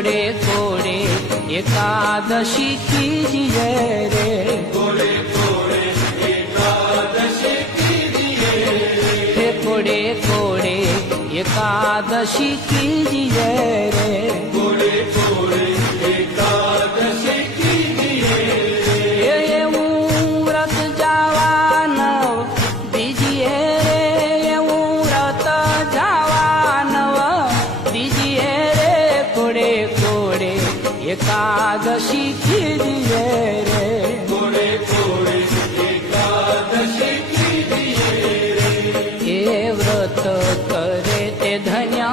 कोडे कोडे एकादशी कीजिए रे, कोडे कोडे एकादशी कीजिए, हे कोडे कोडे एकादशी कीजिए रे, कोडे कोडे एकादशी कीजिए, એવું વ્રત જવાનવ દીજીએ રે, એવું વ્રત જવાનવ દીજીએ રે, કોડે કોડે એકાદશી કીજીએ રે, कोडे कोडे एकादशी कीजिए, એ વ્રત કરે તે ધન્ય